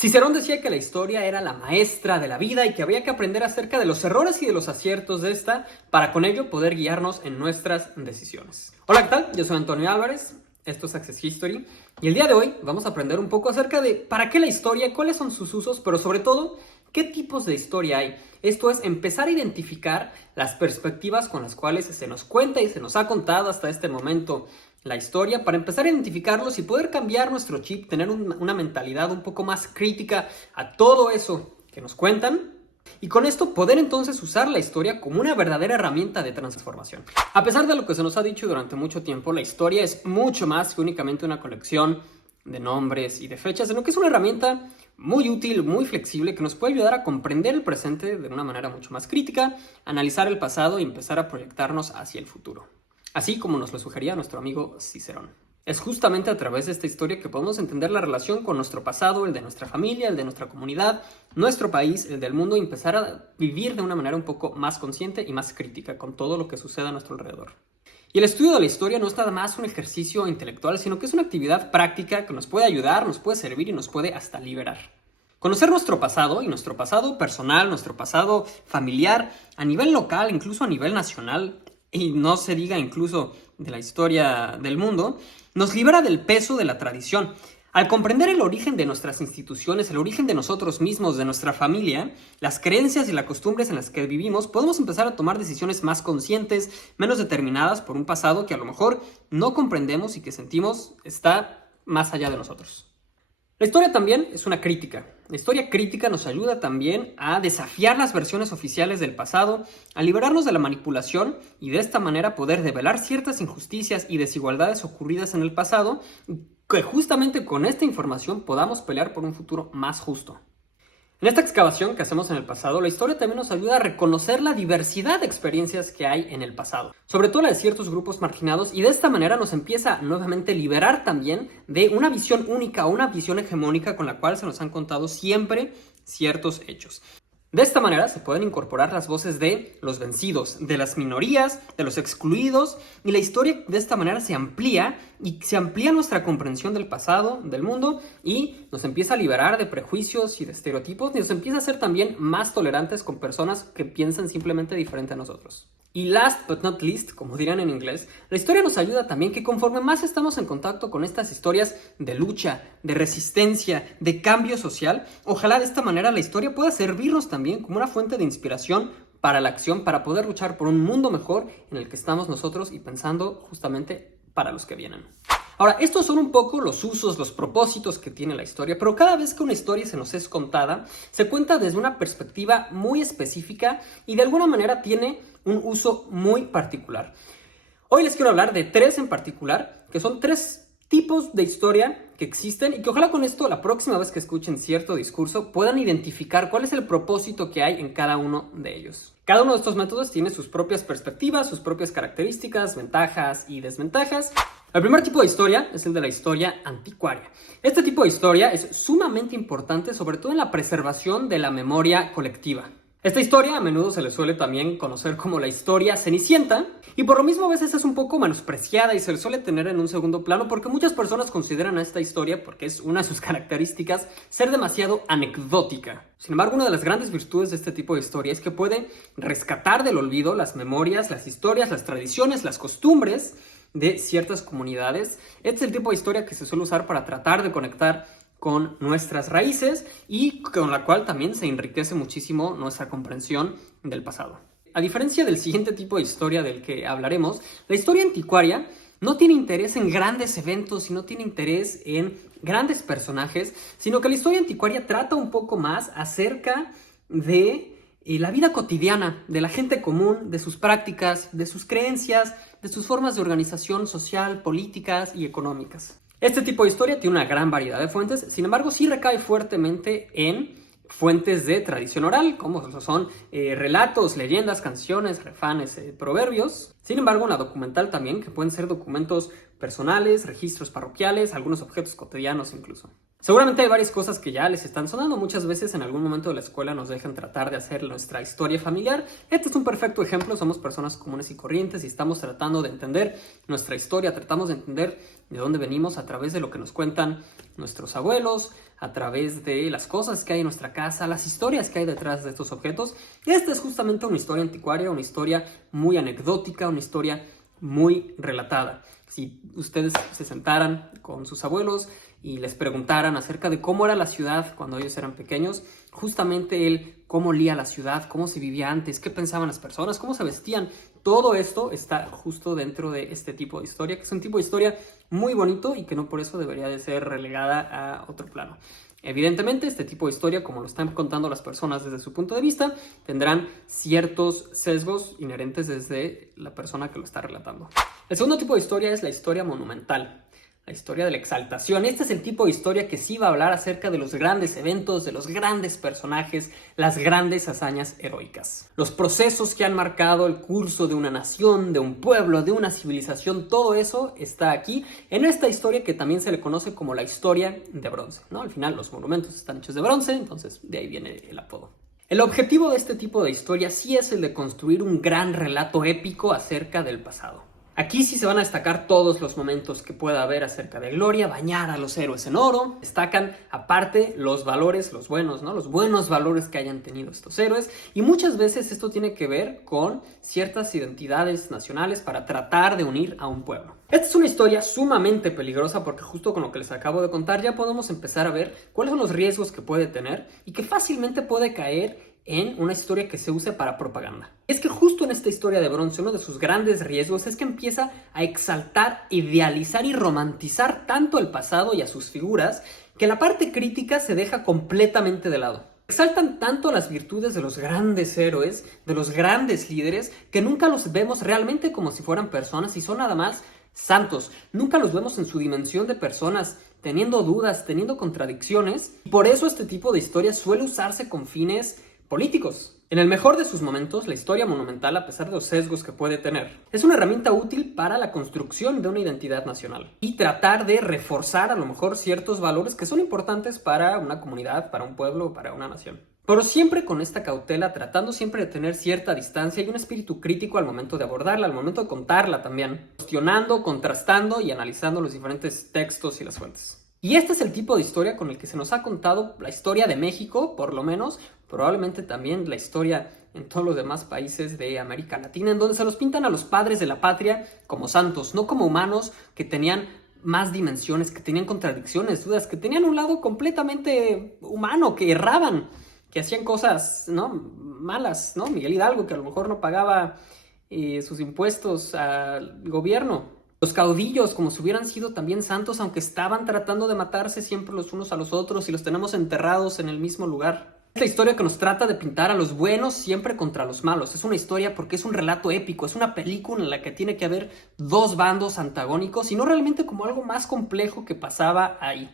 Cicerón decía que la historia era la maestra de la vida y que había que aprender acerca de los errores y de los aciertos de esta para con ello poder guiarnos en nuestras decisiones. Hola, ¿qué tal? Yo soy Antonio Álvarez, esto es Access History y el día de hoy vamos a aprender un poco acerca de para qué la historia, cuáles son sus usos, pero sobre todo, qué tipos de historia hay. Esto es empezar a identificar las perspectivas con las cuales se nos cuenta y se nos ha contado hasta este momento la historia, para empezar a identificarlos y poder cambiar nuestro chip, tener una mentalidad un poco más crítica a todo eso que nos cuentan y con esto poder entonces usar la historia como una verdadera herramienta de transformación. A pesar de lo que se nos ha dicho durante mucho tiempo, la historia es mucho más que únicamente una colección de nombres y de fechas, sino que es una herramienta muy útil, muy flexible, que nos puede ayudar a comprender el presente de una manera mucho más crítica, analizar el pasado y empezar a proyectarnos hacia el futuro. Así como nos lo sugería nuestro amigo Cicerón. Es justamente a través de esta historia que podemos entender la relación con nuestro pasado, el de nuestra familia, el de nuestra comunidad, nuestro país, el del mundo, y empezar a vivir de una manera un poco más consciente y más crítica con todo lo que sucede a nuestro alrededor. Y el estudio de la historia no es nada más un ejercicio intelectual, sino que es una actividad práctica que nos puede ayudar, nos puede servir y nos puede hasta liberar. Conocer nuestro pasado y nuestro pasado personal, nuestro pasado familiar, a nivel local, incluso a nivel nacional, y no se diga incluso de la historia del mundo, nos libera del peso de la tradición. Al comprender el origen de nuestras instituciones, el origen de nosotros mismos, de nuestra familia, las creencias y las costumbres en las que vivimos, podemos empezar a tomar decisiones más conscientes, menos determinadas por un pasado que a lo mejor no comprendemos y que sentimos está más allá de nosotros. La historia también es una crítica. La historia crítica nos ayuda también a desafiar las versiones oficiales del pasado, a liberarnos de la manipulación y de esta manera poder develar ciertas injusticias y desigualdades ocurridas en el pasado, que justamente con esta información podamos pelear por un futuro más justo. En esta excavación que hacemos en el pasado, la historia también nos ayuda a reconocer la diversidad de experiencias que hay en el pasado, sobre todo la de ciertos grupos marginados, y de esta manera nos empieza nuevamente a liberar también de una visión única o una visión hegemónica con la cual se nos han contado siempre ciertos hechos. De esta manera se pueden incorporar las voces de los vencidos, de las minorías, de los excluidos, y la historia de esta manera se amplía nuestra comprensión del pasado, del mundo, y nos empieza a liberar de prejuicios y de estereotipos, y nos empieza a ser también más tolerantes con personas que piensan simplemente diferente a nosotros. Y last but not least, como dirán en inglés, la historia nos ayuda también que conforme más estamos en contacto con estas historias de lucha, de resistencia, de cambio social, ojalá de esta manera la historia pueda servirnos también como una fuente de inspiración para la acción, para poder luchar por un mundo mejor en el que estamos nosotros y pensando justamente para los que vienen. Ahora, estos son un poco los usos, los propósitos que tiene la historia, pero cada vez que una historia se nos es contada, se cuenta desde una perspectiva muy específica y de alguna manera tiene un uso muy particular. Hoy les quiero hablar de tres en particular, que son tres tipos de historia que existen y que ojalá con esto la próxima vez que escuchen cierto discurso puedan identificar cuál es el propósito que hay en cada uno de ellos. Cada uno de estos métodos tiene sus propias perspectivas, sus propias características, ventajas y desventajas. El primer tipo de historia es el de la historia anticuaria. Este tipo de historia es sumamente importante, sobre todo en la preservación de la memoria colectiva. Esta historia a menudo se le suele también conocer como la historia cenicienta y por lo mismo a veces es un poco menospreciada y se le suele tener en un segundo plano porque muchas personas consideran a esta historia, porque es una de sus características, ser demasiado anecdótica. Sin embargo, una de las grandes virtudes de este tipo de historia es que puede rescatar del olvido las memorias, las historias, las tradiciones, las costumbres de ciertas comunidades. Este es el tipo de historia que se suele usar para tratar de conectar con nuestras raíces y con la cual también se enriquece muchísimo nuestra comprensión del pasado. A diferencia del siguiente tipo de historia del que hablaremos, la historia anticuaria no tiene interés en grandes eventos y no tiene interés en grandes personajes, sino que la historia anticuaria trata un poco más acerca de la vida cotidiana, de la gente común, de sus prácticas, de sus creencias, de sus formas de organización social, políticas y económicas. Este tipo de historia tiene una gran variedad de fuentes, sin embargo sí recae fuertemente en fuentes de tradición oral, como son relatos, leyendas, canciones, refanes, proverbios. Sin embargo, en la documental también, que pueden ser documentos personales, registros parroquiales, algunos objetos cotidianos incluso. Seguramente hay varias cosas que ya les están sonando. Muchas veces en algún momento de la escuela nos dejan tratar de hacer nuestra historia familiar. Este es un perfecto ejemplo. Somos personas comunes y corrientes y estamos tratando de entender nuestra historia. Tratamos de entender de dónde venimos a través de lo que nos cuentan nuestros abuelos, a través de las cosas que hay en nuestra casa, las historias que hay detrás de estos objetos. Esta es justamente una historia anticuaria, una historia muy anecdótica, una historia muy relatada. Si ustedes se sentaran con sus abuelos y les preguntaran acerca de cómo era la ciudad cuando ellos eran pequeños, justamente cómo olía la ciudad, cómo se vivía antes, qué pensaban las personas, cómo se vestían, todo esto está justo dentro de este tipo de historia, que es un tipo de historia muy bonito y que no por eso debería de ser relegada a otro plano. Evidentemente, este tipo de historia, como lo están contando las personas desde su punto de vista, tendrán ciertos sesgos inherentes desde la persona que lo está relatando. El segundo tipo de historia es la historia monumental. La historia de la exaltación. Este es el tipo de historia que sí va a hablar acerca de los grandes eventos, de los grandes personajes, las grandes hazañas heroicas. Los procesos que han marcado el curso de una nación, de un pueblo, de una civilización, todo eso está aquí en esta historia que también se le conoce como la historia de bronce, ¿no? Al final los monumentos están hechos de bronce, entonces de ahí viene el apodo. El objetivo de este tipo de historia sí es el de construir un gran relato épico acerca del pasado. Aquí sí se van a destacar todos los momentos que pueda haber acerca de gloria, bañar a los héroes en oro. Destacan aparte los valores, los buenos, ¿no? Los buenos valores que hayan tenido estos héroes. Y muchas veces esto tiene que ver con ciertas identidades nacionales para tratar de unir a un pueblo. Esta es una historia sumamente peligrosa porque justo con lo que les acabo de contar ya podemos empezar a ver cuáles son los riesgos que puede tener y que fácilmente puede caer en una historia que se use para propaganda. Es que justo en esta historia de bronce, uno de sus grandes riesgos es que empieza a exaltar, idealizar y romantizar tanto el pasado y a sus figuras que la parte crítica se deja completamente de lado. Exaltan tanto las virtudes de los grandes héroes, de los grandes líderes, que nunca los vemos realmente como si fueran personas y son nada más santos. Nunca los vemos en su dimensión de personas, teniendo dudas, teniendo contradicciones. Por eso este tipo de historia suele usarse con fines políticos. En el mejor de sus momentos, la historia monumental, a pesar de los sesgos que puede tener, es una herramienta útil para la construcción de una identidad nacional y tratar de reforzar a lo mejor ciertos valores que son importantes para una comunidad, para un pueblo o para una nación. Pero siempre con esta cautela, tratando siempre de tener cierta distancia y un espíritu crítico al momento de abordarla, al momento de contarla también, cuestionando, contrastando y analizando los diferentes textos y las fuentes. Y este es el tipo de historia con el que se nos ha contado la historia de México, por lo menos, probablemente también la historia en todos los demás países de América Latina, en donde se nos pintan a los padres de la patria como santos, no como humanos que tenían más dimensiones, que tenían contradicciones, dudas, que tenían un lado completamente humano, que erraban, que hacían cosas, ¿no?, malas, ¿no? Miguel Hidalgo, que a lo mejor no pagaba sus impuestos al gobierno. Los caudillos, como si hubieran sido también santos, aunque estaban tratando de matarse siempre los unos a los otros y los tenemos enterrados en el mismo lugar. Es la historia que nos trata de pintar a los buenos siempre contra los malos. Es una historia porque es un relato épico, es una película en la que tiene que haber dos bandos antagónicos y no realmente como algo más complejo que pasaba ahí.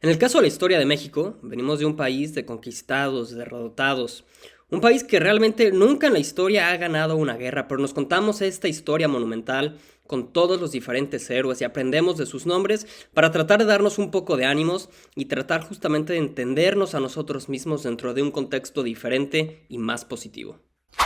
En el caso de la historia de México, venimos de un país de conquistados, derrotados, un país que realmente nunca en la historia ha ganado una guerra, pero nos contamos esta historia monumental con todos los diferentes héroes y aprendemos de sus nombres para tratar de darnos un poco de ánimos y tratar justamente de entendernos a nosotros mismos dentro de un contexto diferente y más positivo.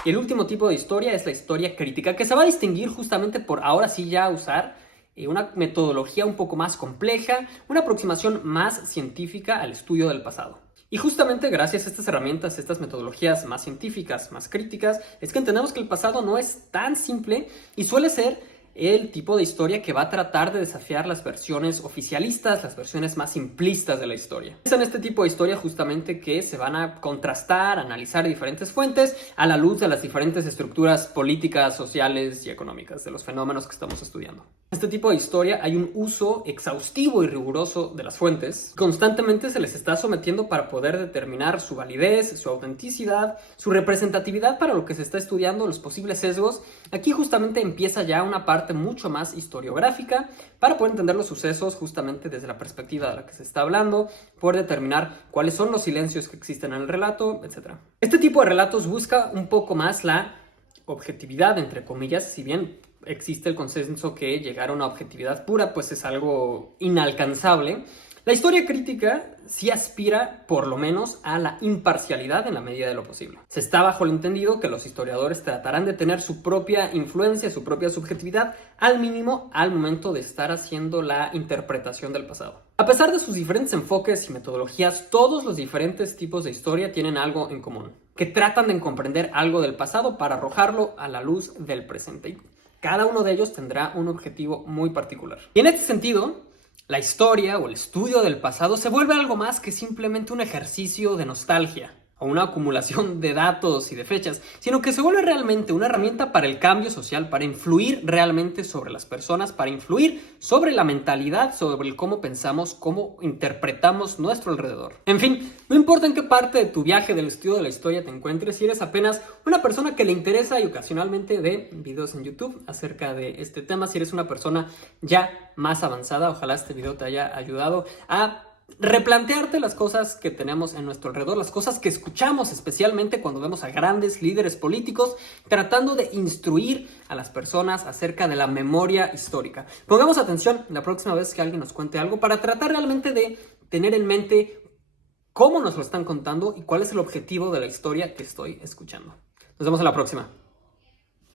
Y el último tipo de historia es la historia crítica, que se va a distinguir justamente por ahora sí ya usar una metodología un poco más compleja, una aproximación más científica al estudio del pasado. Y justamente gracias a estas herramientas, estas metodologías más científicas, más críticas, es que entendemos que el pasado no es tan simple y suele ser el tipo de historia que va a tratar de desafiar las versiones oficialistas, las versiones más simplistas de la historia. Es en este tipo de historia justamente que se van a contrastar, analizar diferentes fuentes a la luz de las diferentes estructuras políticas, sociales y económicas de los fenómenos que estamos estudiando. En este tipo de historia hay un uso exhaustivo y riguroso de las fuentes. Constantemente se les está sometiendo para poder determinar su validez, su autenticidad, su representatividad para lo que se está estudiando, los posibles sesgos. Aquí justamente empieza ya una parte mucho más historiográfica para poder entender los sucesos justamente desde la perspectiva de la que se está hablando, poder determinar cuáles son los silencios que existen en el relato, etc. Este tipo de relatos busca un poco más la objetividad, entre comillas, si bien existe el consenso que llegar a una objetividad pura pues es algo inalcanzable. La historia crítica sí aspira, por lo menos, a la imparcialidad en la medida de lo posible. Se está bajo el entendido que los historiadores tratarán de tener su propia influencia, su propia subjetividad, al mínimo al momento de estar haciendo la interpretación del pasado. A pesar de sus diferentes enfoques y metodologías, todos los diferentes tipos de historia tienen algo en común, que tratan de comprender algo del pasado para arrojarlo a la luz del presente. Cada uno de ellos tendrá un objetivo muy particular. Y en este sentido, la historia o el estudio del pasado se vuelve algo más que simplemente un ejercicio de nostalgia o una acumulación de datos y de fechas, sino que se vuelve realmente una herramienta para el cambio social, para influir realmente sobre las personas, para influir sobre la mentalidad, sobre el cómo pensamos, cómo interpretamos nuestro alrededor. En fin, no importa en qué parte de tu viaje del estudio de la historia te encuentres, si eres apenas una persona que le interesa y ocasionalmente ve videos en YouTube acerca de este tema, si eres una persona ya más avanzada, ojalá este video te haya ayudado a replantearte las cosas que tenemos en nuestro alrededor, las cosas que escuchamos, especialmente cuando vemos a grandes líderes políticos tratando de instruir a las personas acerca de la memoria histórica. Pongamos atención la próxima vez que alguien nos cuente algo para tratar realmente de tener en mente cómo nos lo están contando y cuál es el objetivo de la historia que estoy escuchando. Nos vemos en la próxima.